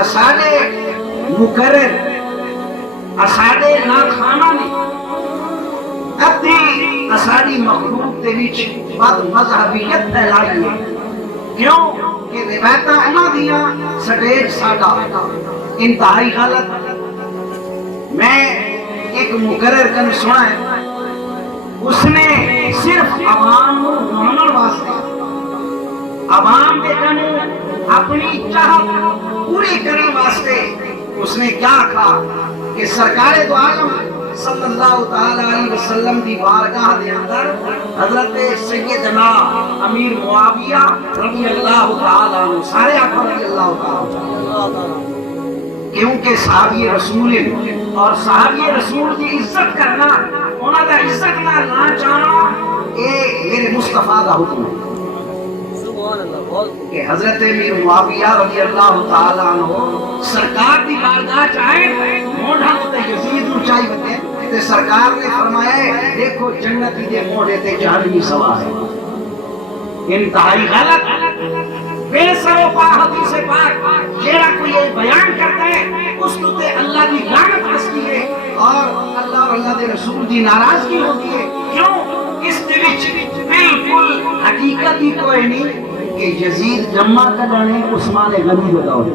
اساڑے مقرر اساڑے نا کھانا نہیں ادھی اساڑی مخلوق دے وچ بد مذہبیت پھیلائی ہے کیوں کہ روایتاں انہاں دیاں سٹیج ساڈا انتہائی غلط میں ایک مقرر کن سنا ہے اس نے صرف عوام کو مانن واسطے عوام کے کن اپنی چاہت پوری کرنے واسطے اس نے کیا کہا کہ سرکار دو عالم صلی اللہ تعالی علیہ وسلم دی بارگاہ دے اندر حضرت سیدنا امیر معاویہ رضی اللہ تعالی عنہ سارے آقا رضی اللہ تعالی کیونکہ صحابی رسول اور صحابی رسول کی عزت کرنا انہاں دا عزت نہ چاہنا اے میرے مصطفیٰ دا حکم ہے کہ حضرت امیر معاویہ رضی اللہ تعالی عنہ سرکار دی بارگاہ چاہے موڑھا تے یزید نو چاہی بتے تے سرکار نے فرمایا ہے دیکھو جنتی دے موڑے تے جہنمی سوا ہے انتہائی غلط بے سر و پا حدیث پاک جیڑا کوئی یہ بیان کرتا ہے اس کو تے اللہ دی لعنت ہستی ہے اور اللہ اور اللہ دے رسول دی ناراضگی ہوتی ہے کیوں اس دے وچ بالکل حقیقت ہی کوئی نہیں کہ یزید جمع کرنے عثمان غنی دا دور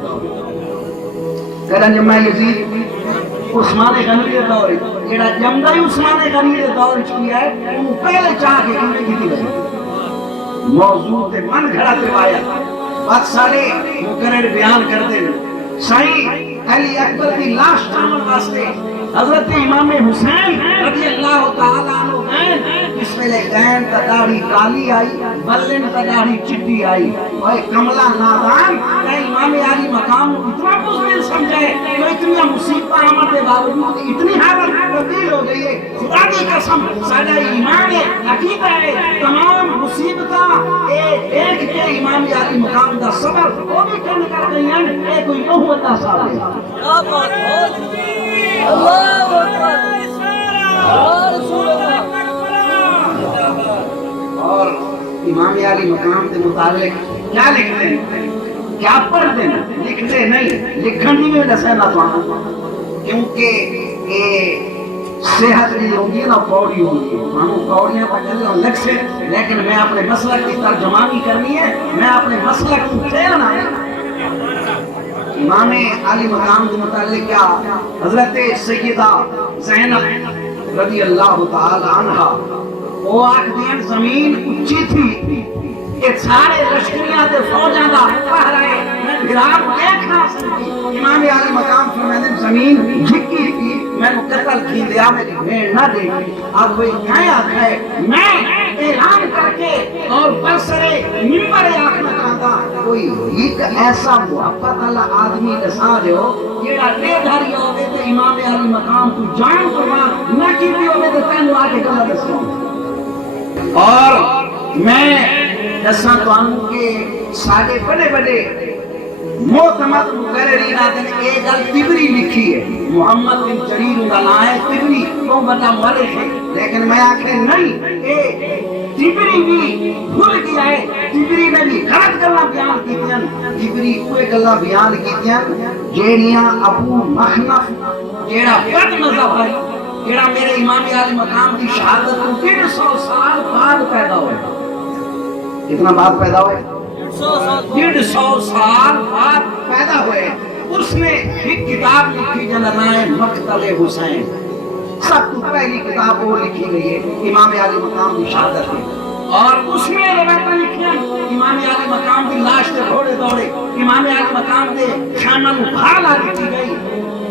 کرن جمع یزید عثمان غنی دا دور جیڑا جمدا ہی عثمان غنی دا دور چ کیا ہے وہ پہلے چاہ کے کیوں نہیں کیتی گئی موضوع تے من گھڑا روایت بات سارے مقرر بیان کرتے ہیں صحیح علی اکبر کی لاش چاہنے واسطے حضرت امام حسین رضی اللہ تعالی عنہ گئن اس ویلے گئن تداڑی کالی آئی بلن تداڑی چٹی آئی اور کملا نادان کہ امام علی مقام اتنا بزدل سمجھے تو اتنی مصیبت آمد کے باوجود اتنی حالت تبدیل ہو گئی ہے خدا کی قسم سادہ ایمان ہے عقیدہ ہے تمام مصیبتاں ایک کے امام علی مقام دا صبر وہ بھی کم کر گئی ہیں اے کوئی نبوت دا صبر ہے اللہ اکبر اور امام علی مقام کے متعلق کیا لکھتے ہیں کیا پڑھتے ہیں لکھتے نہیں لکھن دی میں دسے نہ تو کیونکہ یہ صحت بھی ہوگی نا پوڑی ہوگی ہم پوڑیاں پڑھنے ہوں لکھ سے لیکن میں اپنے مسلک کی ترجمانی کرنی ہے میں اپنے مسلک کو پھیرنا ہے امام علی مقام کے متعلق کیا حضرت سیدہ زینب رضی اللہ تعالی عنہ وہ آکھدین زمین اچھی تھی کہ سارے لشکریاں تے فوجاں دا پہرا ہے میں گرام ایک نہ سکتی امام علی مقام فرماتے زمین جھکی تھی میں قتل کی دیا میری بھیڑ نہ دے اب وہی کہیں آتا ہے میں اعلان کر کے اور برسرے ممبر آخنا چاہتا کوئی ایک ایسا محبت اللہ آدمی دسا جو جیڑا لے دھاری ہوئے تے امام علی مقام تو جان قربان نہ کی بھی ہوئے تے تینو آگے گلہ دسا اور میں دسا تو آنوں کے ساڑے بڑے بڑے معتمد مقررین آتے ہیں ایک گل تبری لکھی ہے محمد بن جریر کا نام ہے تبری وہ بڑا مورخ ہے لیکن میں آخر نہیں تبری بھی بھول گیا ہے تبری نے بھی غلط گلاں بیان کیتیاں تبری کوئی گلاں بیان کیتیاں جیڑیاں ابو مخنف جیڑا بد مذہب ہے جیڑا میرے امام علی مقام کی شہادت کو 150 سال بعد پیدا ہوئے کتنا بعد پیدا ہوئے 150 سال بعد پیدا ہوئے اس نے ایک کتاب لکھی جن نام ہے مقتل حسین سب تو پہلی کتاب وہ لکھی گئی ہے امام علی مقام کی شہادت ہے اور اس میں روایتیں لکھی ہیں امام علی مقام کی لاش کے گھوڑے دوڑے امام علی مقام کے خانہ میں بھالا لکھی گئی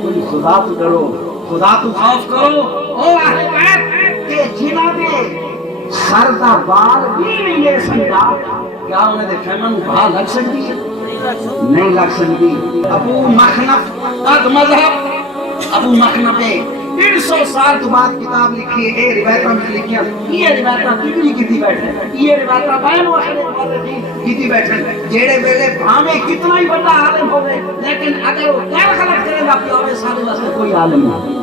کوئی خدا تو ڈرو خدا تو خوف کرو او اہل بیت کہ جنہاں دے سر دا بال بھی نہیں لے سکتا کیا انہیں دے خیمن بھا لگ سکتی ہے نہیں لگ سکتی ابو مخنف قد مذہب ابو مخنف 150 سال تو بعد کتاب لکھی ہے روایتہ میں لکھی ہے یہ روایتہ کتنی کتی بیٹھے یہ روایتہ بین وحد کتی بیٹھے جیڑے بیلے بھامے کتنا ہی بڑا عالم ہو گئے لیکن اگر وہ غیر غلط کرے گا پیو میں سارے واسطے کوئی عالم نہیں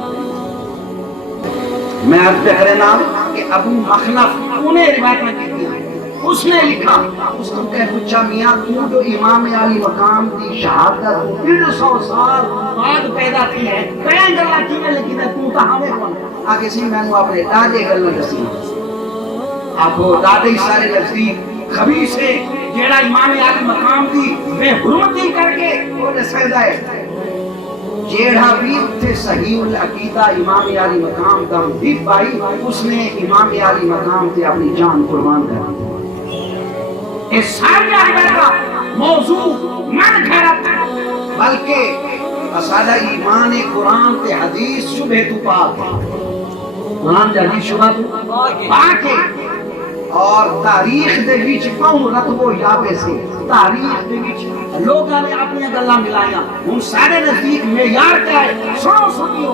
میں عرض کہہ رہا کہ ابو مخنف انہیں روایتہ کہتی ہیں اس نے لکھا، اس کو کہہ پوچھا میاں تو جو امام علی مقام کی شہادت 150 سال بعد پیدا کی ہے کہیں گلا کی میں لکھی ہے تو کہاں میں کون آگے سی میں اپنے دادے گل دسی آپ کو دادے سارے نزدیک خبیث ہے جیڑا امام علی مقام دی بے حرمتی کر کے وہ دسدا ہے جیڑا بھی تھے صحیح العقیدہ امام علی مقام کا محب بھائی اس نے امام علی مقام سے اپنی جان قربان کر دی۔ اس سارے عبادت کا موضوع من خیرت بلکہ اسادہ ایمان قرآن تے حدیث شبہ تو پاک ہے، قرآن تے حدیث شبہ تو پاک ہے، اور تاریخ دے وچ کون رتبو یابے سے تاریخ دے وچ لوگاں نے اپنی گلاں ملائیاں ہن سارے نزدیک معیار کیا ہے سنو سنیو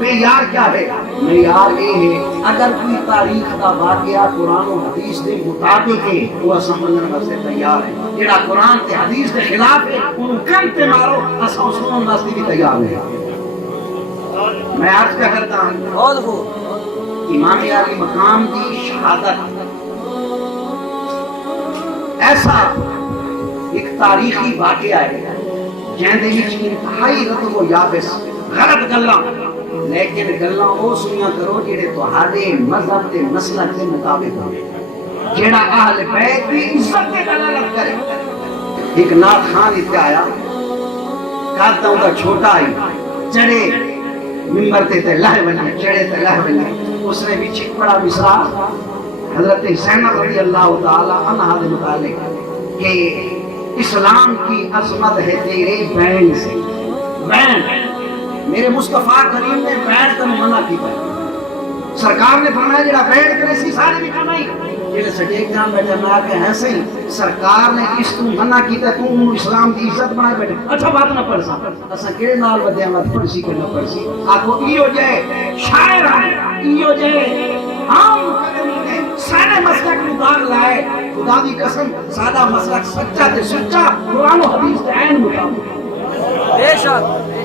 معیار کیا ہے معیار یہ ہے اگر کوئی تاریخ کا واقعہ قرآن و حدیث کے مطابق ہے وہ سمجھنے واسطے تیار ہے، جڑا قرآن تے حدیث کے خلاف ہے انہوں کم تے مارو اساں سنن واسطے بھی تیار ہے۔ میں عرض کیا کرتا ہوں امام علی مقام کی شہادت ایسا ایک تاریخی واقعہ ہے جہاں دے وچ انتہائی رتب و یابس غلط گلاں لیکن گلاں او سنیا کرو جڑے تہاڈے مذہب تے مسلک کے مطابق ہو، جڑا اہل بیت کی عزت تے دلالت کرے۔ ایک نعت خان اتنے آیا کہتا دا چھوٹا ہی چڑھے ممبر تے لہ بنے چڑھے تے لہ بنے، اس نے بھی ایک بڑا مصرع حضرت حسین رضی اللہ تعالی عنہ کے متعلق کہ اسلام کی عظمت ہے تیرے بین سے، بین میرے مصطفیٰ کریم نے بین کا منع کیا ہے، سرکار نے فرمایا جڑا بین کرے سی سارے بھی کمائی جڑے سٹیک جان بیٹھے نہ کہ ہیں صحیح سرکار نے اس تو منع کیتا تو انہوں اسلام کی عزت بنائے بیٹھے اچھا بات نہ پڑھ سا اساں کیڑے نال ودیا مت پڑھ سی کہ نہ پڑھ سی آکو ایو جے شاعر ایو جے عام سارے مسلک میں داغ لائے خدا دی قسم سادہ مسلک سچا تے سچا قرآن و حدیث تے عین مطابق بے شک